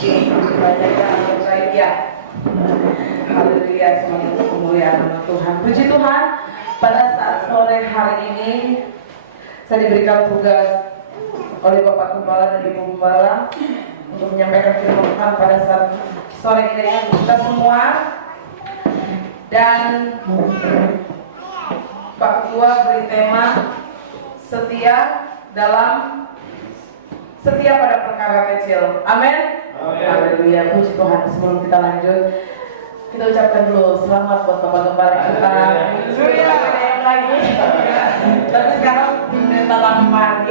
Banyak yang baik ya. Haleluya, semuanya untuk kemuliaan Tuhan. Puji Tuhan, pada saat sore hari ini saya diberikan tugas oleh Bapak Gembala dan Ibu Gembala untuk menyampaikan firman Tuhan pada saat sore ini dengan kita semua. Dan Pak Ketua beri tema setia pada perkara kecil. Amin. Haleluya, puji Tuhan. Sebelum kita lanjut, kita ucapkan dulu selamat buat Bapak Gembala kita. Ada yang lagi. Tapi sekarang pendeta tampan.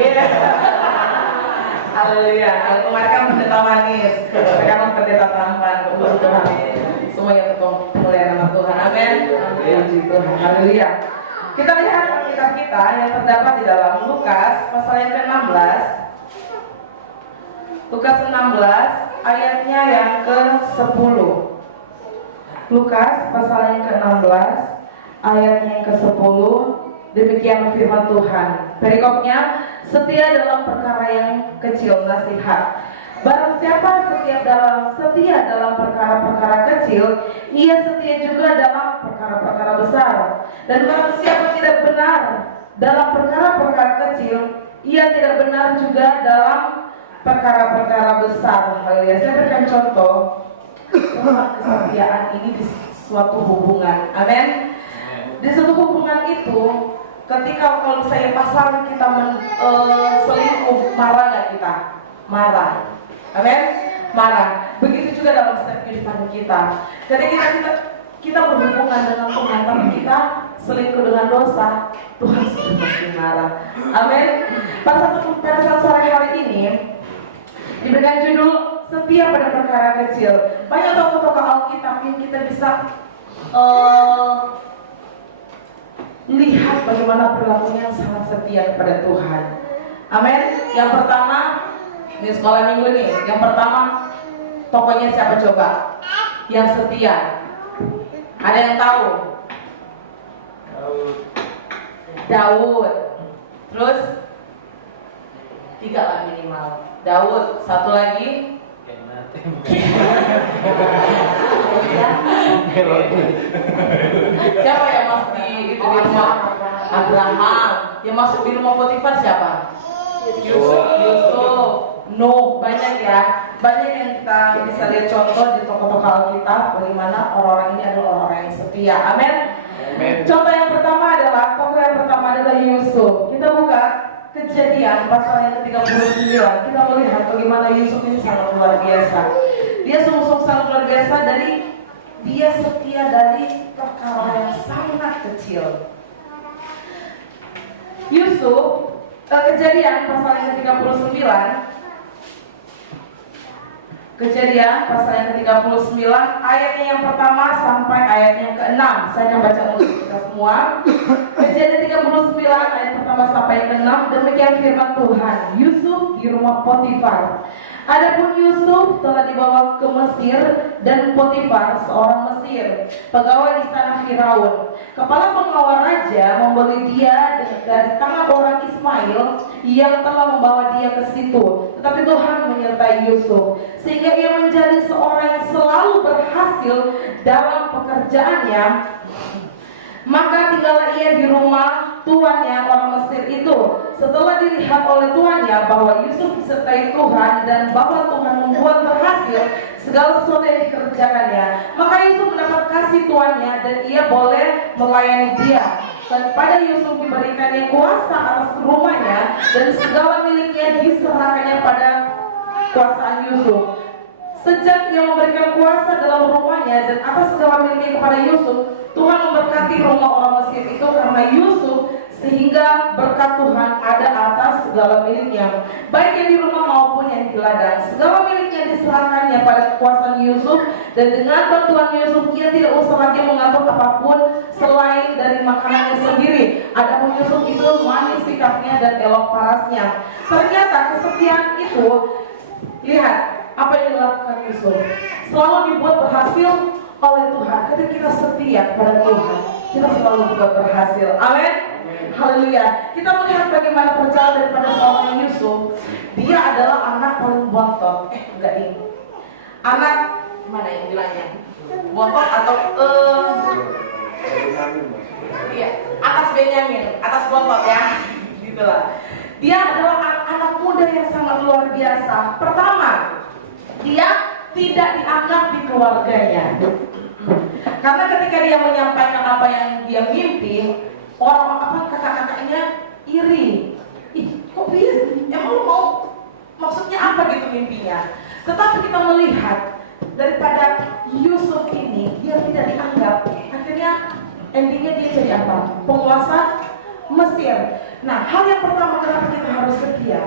Haleluya. Kalau kemarin kan pendeta manis, sekarang pendeta tampan. Puji Tuhan. Semuanya untuk kemuliaan nama Tuhan. Amin. Puji Tuhan. Haleluya. Kita lihat Alkitab kita yang terdapat di dalam Lukas pasal yang ke-16. Lukas 16 ayatnya yang ke-10. Lukas pasal yang ke-16 ayatnya yang ke-10. Demikian firman Tuhan. Perikopnya, setia dalam perkara yang kecil, nasihat. Barang siapa setia dalam perkara-perkara kecil, ia setia juga dalam perkara-perkara besar. Dan barang siapa tidak benar dalam perkara-perkara kecil, ia tidak benar juga dalam perkara-perkara besar. Saya berikan contoh tentang kesetiaan ini di suatu hubungan. Amin. Di suatu hubungan itu, ketika kalau saya pasangan kita selingkuh, marah nggak kita? Marah. Amin. Marah. Begitu juga dalam setiap kehidupan kita. Ketika kita berhubungan dengan Tuhan, tapi kita selingkuh dengan dosa, Tuhan sudah pasti marah. Amin. Pada saat sore hari ini diberikan judul setia pada perkara kecil. Banyak tokoh-tokoh Alkitab yang kita bisa lihat bagaimana perilakunya yang sangat setia kepada Tuhan. Amin. Yang pertama, ini sekolah minggu nih. Yang pertama, tokohnya siapa coba? Yang setia. Ada yang tahu? Daud. Terus 3 lah minimal. Daud. Satu lagi. Siapa yang masuk di rumah Abraham? Yang masuk di rumah Potifar siapa? Yusuf. Banyak ya. Banyak yang kita bisa lihat contoh di tokoh-tokoh Alkitab bagaimana orang-orang ini adalah orang yang setia. Amin. Contoh yang pertama adalah Yusuf. Kita buka Kejadian pasal yang ke-39. Kita melihat bagaimana Yusuf ini sangat luar biasa. Dia sungguh-sungguh sangat luar biasa dia setia dari perkara yang sangat kecil. Yusuf, Kejadian pasal yang ke-39. Kejadian pasal yang ke-39 ayatnya yang pertama sampai ayatnya yang ke-6. Saya akan baca untuk kita semua. Kejadian 39 ayat pertama sampai yang ke-6. Demikian firman Tuhan. Yusuf di rumah Potifar. Adapun Yusuf telah dibawa ke Mesir, dan Potifar seorang Mesir, pegawai istana Firaun, kepala pengawal raja, membeli dia dari tangan orang Ismail yang telah membawa dia ke situ. Tetapi Tuhan menyertai Yusuf, sehingga ia menjadi seorang yang selalu berhasil dalam pekerjaannya. Maka tinggallah ia di rumah tuannya orang Mesir itu. Setelah dilihat oleh tuannya bahwa Yusuf disertai Tuhan dan bahwa Tuhan membuat berhasil segala sesuatu yang dikerjakannya, maka Yusuf mendapat kasih tuannya dan ia boleh melayani dia. Dan pada Yusuf diberikannya kuasa atas rumahnya, dan segala miliknya diserahkannya pada kuasaan Yusuf. Sejak ia memberikan kuasa dalam rumahnya dan atas segala miliknya kepada Yusuf, Tuhan memberkati rumah orang Mesir itu karena Yusuf, sehingga berkat Tuhan ada atas segala miliknya, baik yang di rumah maupun yang di ladang. Segala miliknya diserahkannya pada kekuasaan Yusuf, dan dengan bantuan Yusuf ia tidak usah lagi mengatur apapun selain dari makanannya sendiri. Adapun Yusuf itu manis sikapnya dan elok parasnya. Ternyata kesetiaan itu, lihat apa yang dilakukan Yusuf, selalu dibuat berhasil oleh Tuhan. Ketika kita setia pada Tuhan, kita selalu dibuat berhasil. Amin. Haleluya. Kita melihat bagaimana perjalanan daripada seorang Yusuf. Dia adalah anak paling bontot. Enggak ini. anak mana yang bilangnya bontot atau iya, atas Benyamin, atas bontot ya, gitulah. Dia adalah anak muda yang sangat luar biasa. Pertama, dia tidak dianggap di keluarganya. Karena ketika dia menyampaikan apa yang dia mimpi, orang-orang kakak-kakaknya iri. Ih, kok bisa? Emang lu mau maksudnya apa gitu mimpinya? Tetapi kita melihat daripada Yusuf ini, dia tidak dianggap. Akhirnya endingnya dia jadi apa? Penguasa Mesir. Nah, hal yang pertama kenapa kita harus setia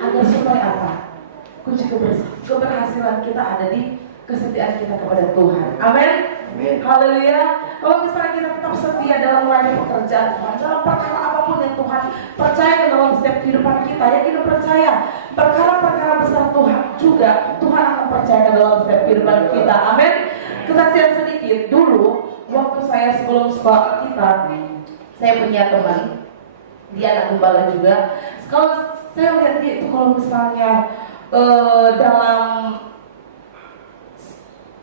agar supaya apa? Kunci keberhasilan kita ada di kesetiaan kita kepada Tuhan. Amin. Haleluya. Kalau misalnya kita tetap setia dalam melayani pekerjaan Tuhan, dalam perkara apapun yang Tuhan percayakan dalam setiap kehidupan kita, yang kita percaya perkara-perkara besar Tuhan juga Tuhan akan percayakan dalam setiap kehidupan kita. Amin. Kesaksian sedikit dulu, waktu saya sebelum sekolah kita, saya punya teman, dia anak gembala juga. Kalau saya lihat dia itu kalau misalnya dalam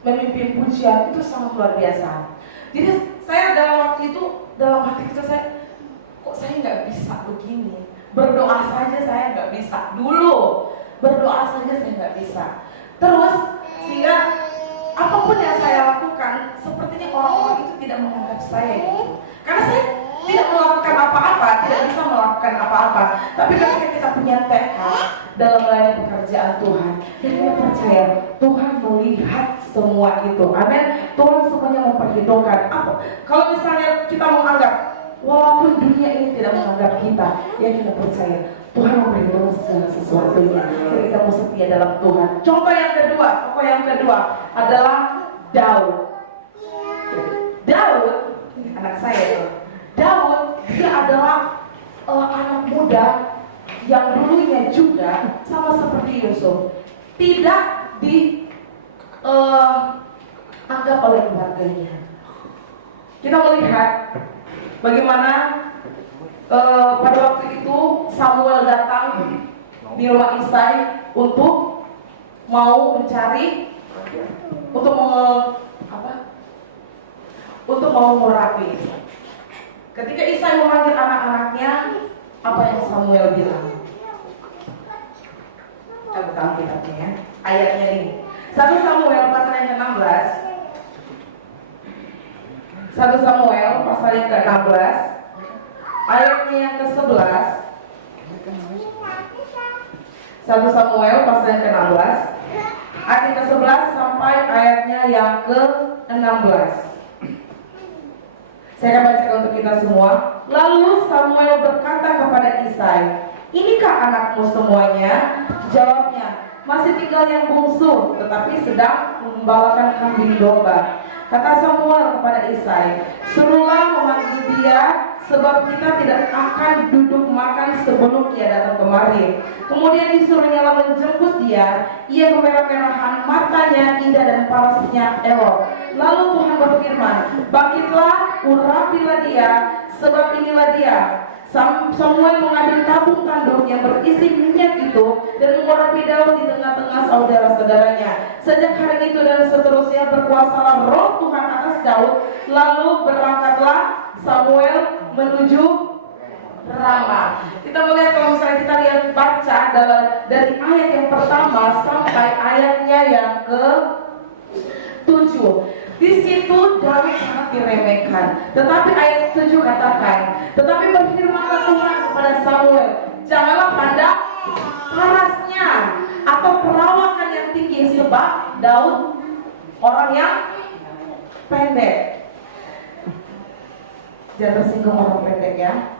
memimpin pujian itu sangat luar biasa. Jadi saya dalam waktu itu, dalam hati kecil saya, kok saya nggak bisa begini. Berdoa saja saya nggak bisa. Dulu berdoa saja saya nggak bisa. Terus sehingga apapun yang saya lakukan, sepertinya orang-orang itu tidak menganggap saya gitu. Karena saya tidak melakukan apa-apa, tidak bisa melakukan apa-apa. Tapi ketika kita punya tekad dalam melayani pekerjaan Tuhan, kita percaya Tuhan melihat semua itu. Amin. Tuhan semuanya memperhitungkan. Kalau misalnya kita menganggap, walaupun dunia ini tidak menganggap kita, ya kita percaya Tuhan memperhitungkan segala sesuatunya. Jadi kita mau setia dalam Tuhan. Contoh yang kedua adalah Daud. Daud, anak saya itu. Daud, dia adalah anak muda yang dulunya juga sama seperti Yusuf, tidak dianggap oleh keluarganya. Kita melihat bagaimana pada waktu itu Samuel datang di rumah Isai untuk mau mencari, untuk mau merapi. Ketika Isai memanggil anak-anaknya, apa yang Samuel bilang? Kita buka kitabnya ya, ayatnya ini. 1 Samuel pasal yang ke-16. 1 Samuel pasal yang ke-16, ayatnya yang ke-11. 1 Samuel pasal yang ke-16, ayat yang ke-11 sampai ayatnya yang ke-16. Saya akan bacakan untuk kita semua. Lalu Samuel berkata kepada Isai, "Inikah anakmu semuanya?" Jawabnya, "Masih tinggal yang bungsu, tetapi sedang mengembalakan kambing domba." Kata Samuel kepada Isai, "Suruhlah memanggil dia, sebab kita tidak akan duduk makan sebelum ia datang kemari." Kemudian disuruhnya menjemput dia. Ia kemerah-merahan, matanya indah dan parasnya elok. Lalu Tuhan berfirman, "Bangkitlah, urapilah dia, sebab inilah dia." Samuel mengambil tabung tanduk yang berisi minyak itu dan mengurapi Daud di tengah-tengah saudara-saudaranya. Sejak hari itu dan seterusnya berkuasalah roh Tuhan atas Daud. Lalu berangkatlah Samuel menuju Rama. Kita melihat kalau misalnya kita lihat baca dari ayat yang pertama sampai ayatnya yang ke-7. Di situ Daud sangat diremehkan. Tetapi ayat 7 katakan, "Tetapi berfirmanlah Tuhan kepada Samuel, janganlah pandang parasnya atau perawakan yang tinggi, sebab Daud orang yang pendek." Jangan tersinggung orang pendek ya.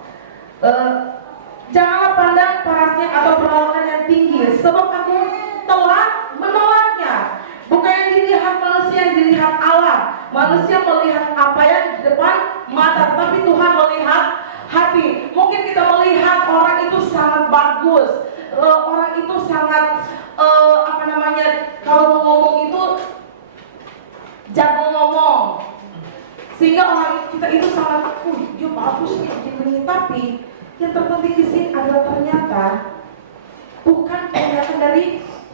Janganlah pandang parasnya atau perawakan yang tinggi, sebab aku telah menolaknya. Bukan yang dilihat manusia, yang dilihat Allah. Manusia melihat apa yang di depan mata, tapi Tuhan melihat hati. Mungkin kita melihat orang itu sangat bagus, orang itu sangat kalau ngomong itu jago ngomong, sehingga orang kita itu sangat, dia bagus nih begini. Tapi yang terpenting di sini adalah ternyata bukan kelihatan dari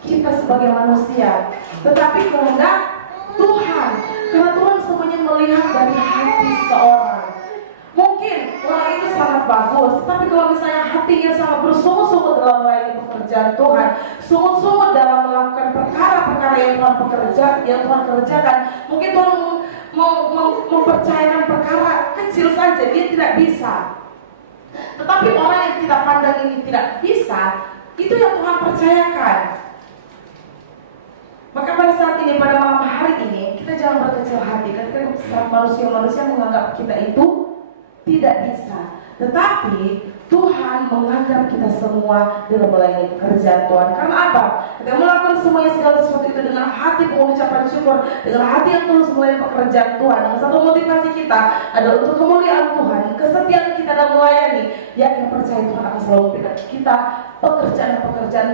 kita sebagai manusia, tetapi kehendak Tuhan. Karena Tuhan semuanya melihat dari hati seseorang. Mungkin orang itu sangat bagus, tapi kalau misalnya hatinya sangat bersungut-sungut dalam melayani pekerjaan Tuhan, sungut-sungut dalam melakukan perkara-perkara yang Tuhan kerjakan, mungkin Tuhan mempercayakan perkara kecil saja, dia tidak bisa. Tetapi orang yang kita pandang ini tidak bisa, itu yang Tuhan percayakan. Maka pada saat ini, pada malam hari ini, kita jangan berkecil hati ketika manusia-manusia menganggap kita itu tidak bisa. Tetapi Tuhan menganggap kita semua dalam melayani pekerjaan Tuhan. Karena apa? Kita melakukan semuanya segala sesuatu itu dengan hati pengucapan syukur, dengan hati yang tulus melayani pekerjaan Tuhan. Dengan satu motivasi kita adalah untuk kemuliaan Tuhan, kesetiaan kita dalam melayani. Yakin percaya Tuhan akan selalu memberikan kita pekerjaan-pekerjaan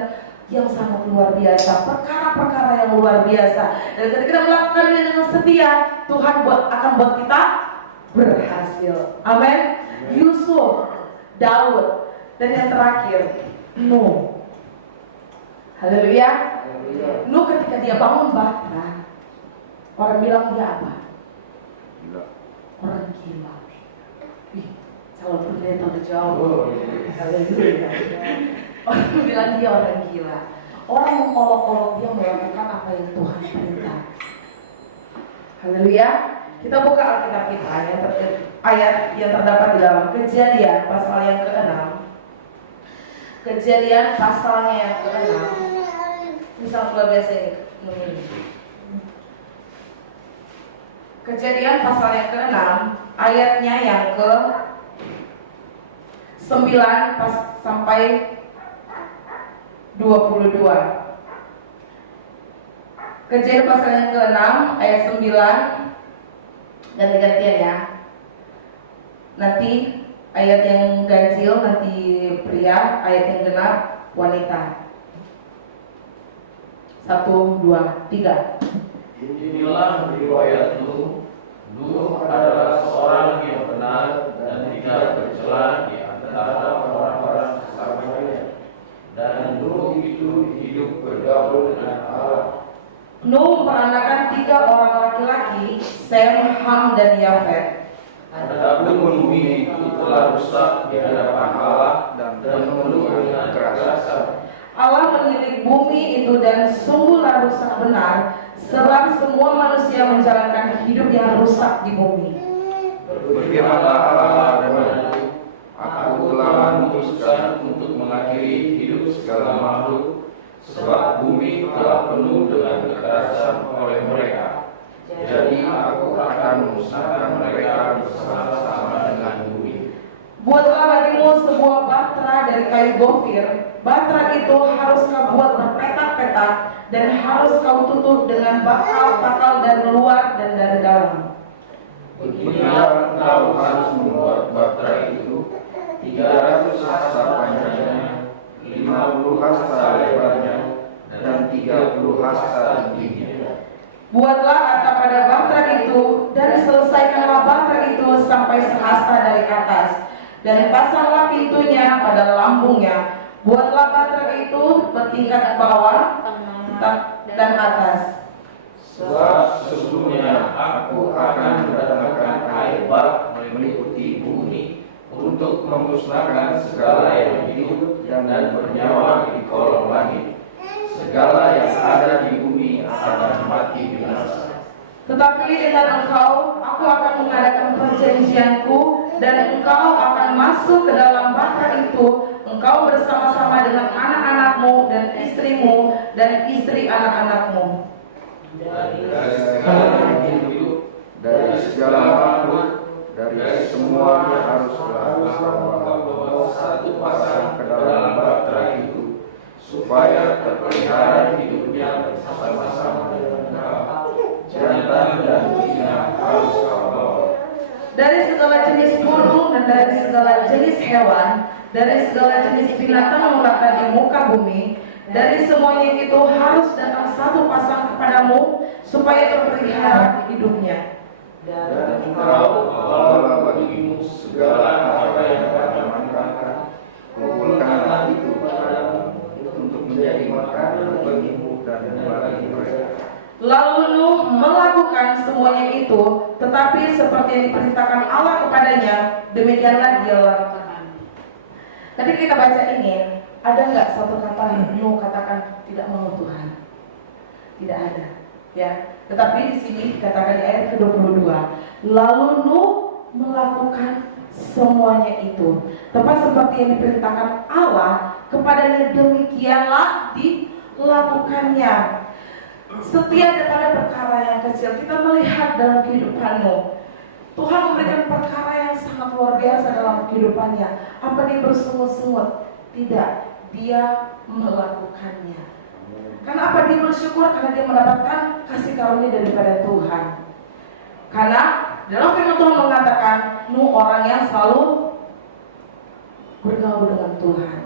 yang sangat luar biasa, perkara-perkara yang luar biasa. Dan ketika kita melakukan ini dengan setia, Tuhan akan buat kita berhasil. Amin. Yusuf, Daud, dan yang terakhir Nuh. Haleluya. Nuh ketika dia bangun Batra, orang bilang dia apa? Gila. Orang gila. Calon pendeta udah jauh. Haleluya. Orang bilang dia orang gila. Orang mengolok-olok dia melakukan apa yang Tuhan perintah. Haleluya. Kita buka Alkitab kita ayat yang terdapat di dalam Kejadian pasal yang ke-6. Kejadian pasalnya yang ke-6. Misal luar biasa ini memilih. Kejadian pasal yang ke-6, ayatnya yang ke-9 sampai 22. Kejadian pasal yang ke-6 ayat 9, ganti-gantian ya. Nanti ayat yang ganjil nanti pria, ayat yang genap wanita. 1, 2, 3. Inilah riwayat Nuh. Nuh adalah seorang yang benar dan tidak bercela di antara orang-orang sesamanya. Dan Nuh itu hidup bergaul dengan Allah. Nuh memperanakan 3 orang laki-laki, Sem, Ham, dan Yafet. Adapun bumi itu telah rusak di hadapan Allah dan penuh dengan kekerasan. Allah menilik bumi itu dan sungguhlah rusak benar, sebab semua manusia menjalankan hidup yang rusak di bumi. Berfirmanlah Allah dengan Aku telah memutuskan untuk mengakhiri hidup segala makhluk, sebab bumi telah penuh dengan kekerasan oleh mereka. Jadi aku akan memusnahkan mereka bersama-sama dengan bumi. Buatlah bagimu sebuah batra dari kayu gofir. Batra itu harus kau buat berpetak-petak dan harus kau tutup dengan bakal dari luar dan dari dalam. Beginilah kau harus membuat batra itu 300 hasta panjangnya, 50 hasta lebarnya, dan 30 hasta tingginya. Buatlah atap pada batra itu dan selesaikanlah batra itu sampai sehasta dari atas, dan pasanglah pintunya pada lambungnya. Buatlah batra itu bertingkat ke bawah dan atas. Sebab sesungguhnya aku akan mendatangkan air bah meliputi bumi untuk memusnahkan segala yang hidup dan bernyawa di kolong langit. Segala yang ada di bumi akan mati binasa. Tetapi dengan engkau, aku akan mengadakan perjanjianku, dan engkau akan masuk ke dalam batra itu, engkau bersama-sama dengan anak-anakmu dan istrimu dan istri anak-anakmu. Dari segala makhluk, dari semuanya haruslah membawa satu pasang ke dalam batra itu, supaya terpelihara hidupnya bersama-sama dengan engkau. Jantan dan betina harus kau bawa. Dari segala jenis burung dan dari segala jenis hewan, dari segala jenis binatang yang melata di muka bumi, dari semuanya itu harus datang satu pasang kepadamu, supaya terpelihara hidupnya. Dan engkau bawalah bagimu segala apa yang kau amankan, kumpulkanlah itu kepadamu untuk menjadi makanan bagimu dan bagi mereka. Lalu Nuh melakukan semuanya itu, tetapi seperti yang diperintahkan Allah kepadanya, demikianlah dia lakukan. Ketika kita baca ini, ada nggak satu kata Nuh katakan tidak mau Tuhan? Tidak ada, ya. Tetapi di sini dikatakan di ayat ke-22, lalu Nuh melakukan semuanya itu, tepat seperti yang diperintahkan Allah kepadanya, demikianlah dilakukannya. Setia daripada perkara yang kecil. Kita melihat dalam kehidupan Nuh, Tuhan memberikan perkara yang sangat luar biasa dalam kehidupannya. Apa dia bersungut-sungut? Tidak, dia melakukannya. Karena apa? Dia bersyukur karena dia mendapatkan kasih karunia daripada Tuhan. Karena dalam firman Tuhan mengatakan Nuh orang yang selalu bergaul dengan Tuhan.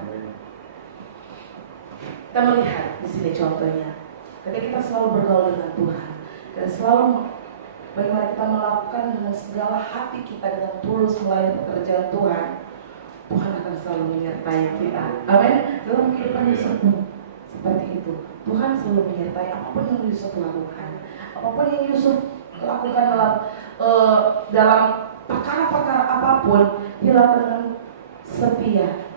Kita melihat di sini contohnya. Ketika kita selalu bergaul dengan Tuhan dan selalu bagaimana kita melakukan dengan segala hati kita dengan tulus melayani pekerjaan Tuhan, Tuhan akan selalu menyertai kita. Amin. Dalam kehidupan Yusuf seperti itu, Tuhan selalu menyertai apapun yang Yusuf lakukan, apapun yang Yusuf lakukan dalam perkara-perkara apapun, dia lakukan dengan setia.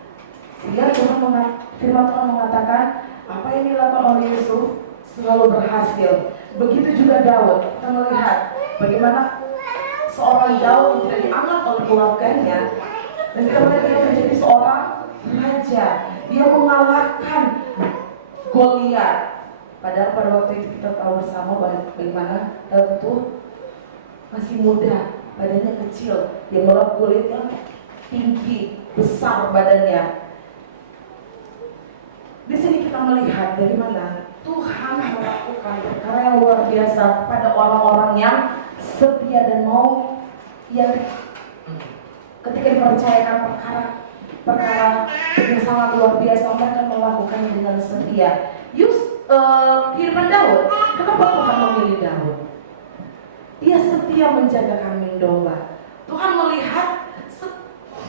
Sehingga firman Tuhan mengatakan apa yang dilakukan oleh Yusuf selalu berhasil. Begitu juga Daud. Kita melihat bagaimana seorang Daud yang tidak dianggap oleh keluarganya, dan kita melihat dia menjadi seorang raja. Dia mengalahkan Goliat. Padahal pada waktu itu kita tahu bersama bagaimana Daud itu masih muda, badannya kecil. Dia melawan Goliat yang tinggi, besar badannya. Di sini kita melihat bagaimana Tuhan melakukan perkara yang luar biasa pada orang-orang yang setia dan mau, yang ketika dipercayakan perkara yang sangat luar biasa, mereka melakukannya dengan setia. Kehidupan Daud, kenapa Tuhan memilih Daud? Dia setia menjaga kambing domba. Tuhan melihat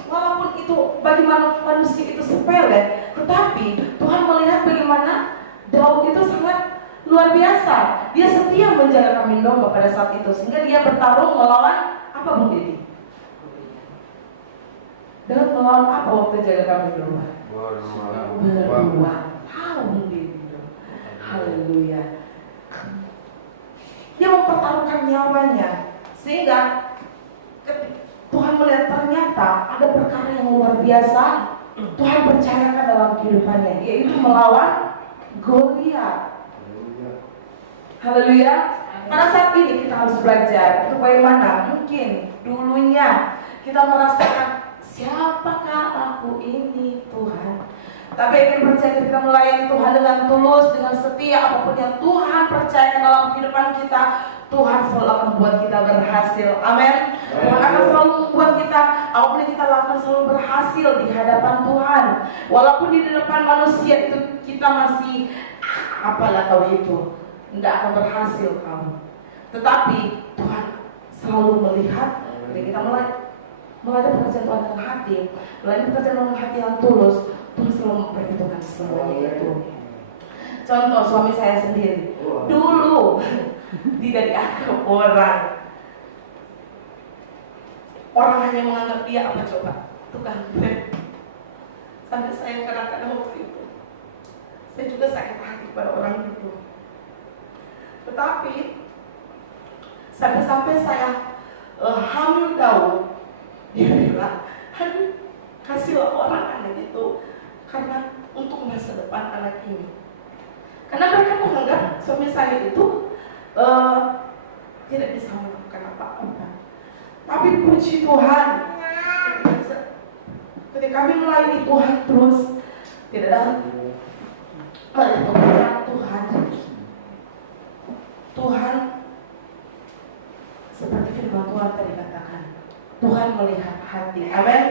walaupun itu bagaimana manusia itu sepele, tetapi Tuhan melihat bagaimana Daud itu sangat luar biasa. Dia setia menjaga kambing domba pada saat itu, sehingga dia bertarung melawan apa, Bung Didi? Daud melawan apa waktu jaga kambing domba? Beruang. Tahu, Bung Didi? Haleluya. Dia mempertaruhkan nyawanya, sehingga Tuhan melihat ternyata ada perkara yang luar biasa Tuhan percayakan dalam kehidupannya, yaitu melawan Goliat. Haleluya. Pada saat ini kita harus belajar untuk bagaimana mungkin dulunya kita merasakan siapakah aku ini Tuhan. Tapi ingin percaya kita melayani Tuhan dengan tulus, dengan setia, apapun yang Tuhan percayakan dalam kehidupan kita, Tuhan selalu akan membuat kita berhasil. Amin. Tuhan akan selalu membuat kita, apapun yang kita lakukan selalu berhasil di hadapan Tuhan. Walaupun di depan manusia itu kita masih apalah kau itu, tidak akan berhasil kamu. Tetapi Tuhan selalu melihat ketika kita melayani pekerjaan Tuhan dengan hati, melayani pekerjaan dengan hati yang tulus, Tuhan selalu memperhitungkan semuanya itu. Contoh suami saya sendiri, dulu tidak dianggap orang hanya menganggap dia apa coba, tukang kue. Sampai saya kadang-kadang waktu itu saya juga sakit hati pada orang itu. Tetapi sampai saya hamil Daud, dia bilang, aduh, kasihlah orang anak itu karena untuk masa depan anak ini. Karena mereka menganggap suami saya itu tidak bisa melakukan apa-apa. Tapi puji Tuhan, ketika kami melayani Tuhan terus, tidak ada melihat Tuhan. Tuhan seperti firman Tuhan tadi katakan, Tuhan melihat hati. Amin.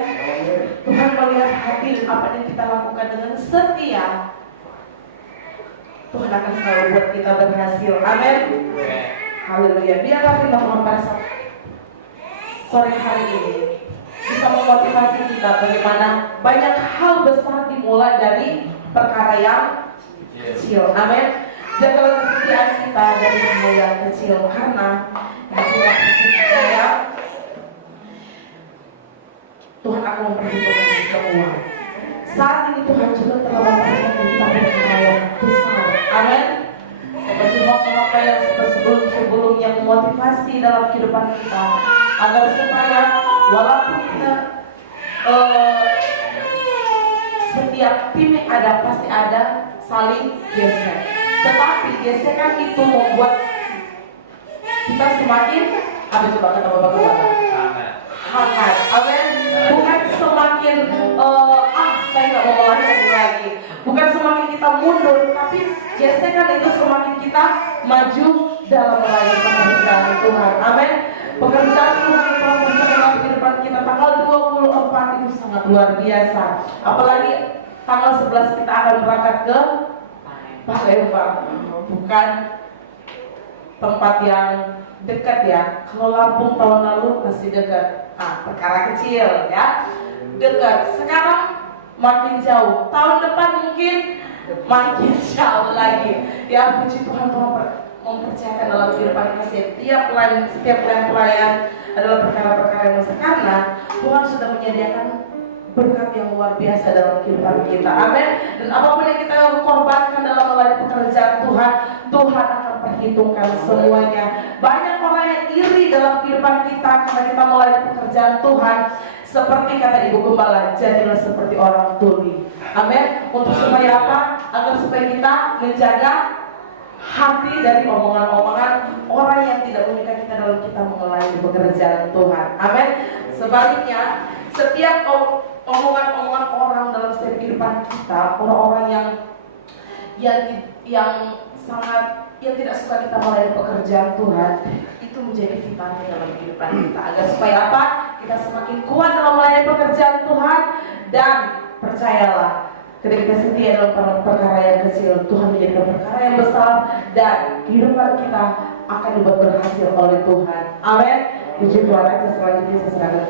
Tuhan melihat hati, apa yang kita lakukan dengan setia, Tuhan akan selalu buat kita berhasil. Amin. Haleluya. Biarlah firman Tuhan pada saat sore hari ini bisa memotivasi kita bagaimana banyak hal besar dimulai dari perkara yang kecil. Amin. Jagalah kesetiaan kita dari hal yang kecil, karena yang tidak percaya Tuhan akan memperhitungkan semua. Saat ini Tuhan juga telah memperhitungkan kita perkara yang besar. Amin. Seperti apa yang sebelum-sebelumnya memotivasi dalam kehidupan kita, agar supaya walaupun kita setiap tim yang ada pasti ada saling gesek, tetapi gesekan itu membuat kita semakin coba kata bapak-bapak hangat. Amin. Bukan semakin saya nggak mau melayani lagi, bukan semakin kita mundur, tapi gesekan itu semakin kita maju dalam melayani pekerjaan Tuhan. Amin. Pekerjaan Tuhan yang telah bersama dalam kehidupan kita tanggal 24 itu sangat luar biasa. Apalagi tanggal 11 kita akan berangkat ke Palembang. Bukan tempat yang dekat ya. Kalau Lampung tahun lalu masih dekat, perkara kecil ya, dekat. Sekarang makin jauh. Tahun depan mungkin makin jauh lagi. Ya, puji Tuhan, mempercayakan dalam kehidupan kita setiap pelayan adalah perkara-perkara yang besar, karena Tuhan sudah menyediakan berkat yang luar biasa dalam kehidupan kita. Amin. Dan apapun yang kita korbankan dalam melayani pekerjaan Tuhan, Tuhan akan perhitungkan semuanya. Banyak orang yang iri dalam kehidupan kita karena kita melayani pekerjaan Tuhan. Seperti kata Ibu Gembala, jadilah seperti orang tuli. Amin. Untuk supaya apa? Agar supaya kita menjaga hati dari omongan-omongan orang yang tidak menyukai kita dalam kita melayani pekerjaan Tuhan. Amin. Sebaliknya, setiap omongan-omongan orang dalam setiap kehidupan kita, orang-orang yang tidak suka kita melayani pekerjaan Tuhan, itu menjadi fitnah dalam kehidupan kita. Agar supaya apa? Kita semakin kuat dalam melayani pekerjaan Tuhan, dan percayalah, ketika kita setia dalam perkara yang kecil, Tuhan menjadikan perkara yang besar, dan kehidupan kita akan dibuat berhasil oleh Tuhan. Amin. Puji Tuhan. Selanjutnya saya serahkan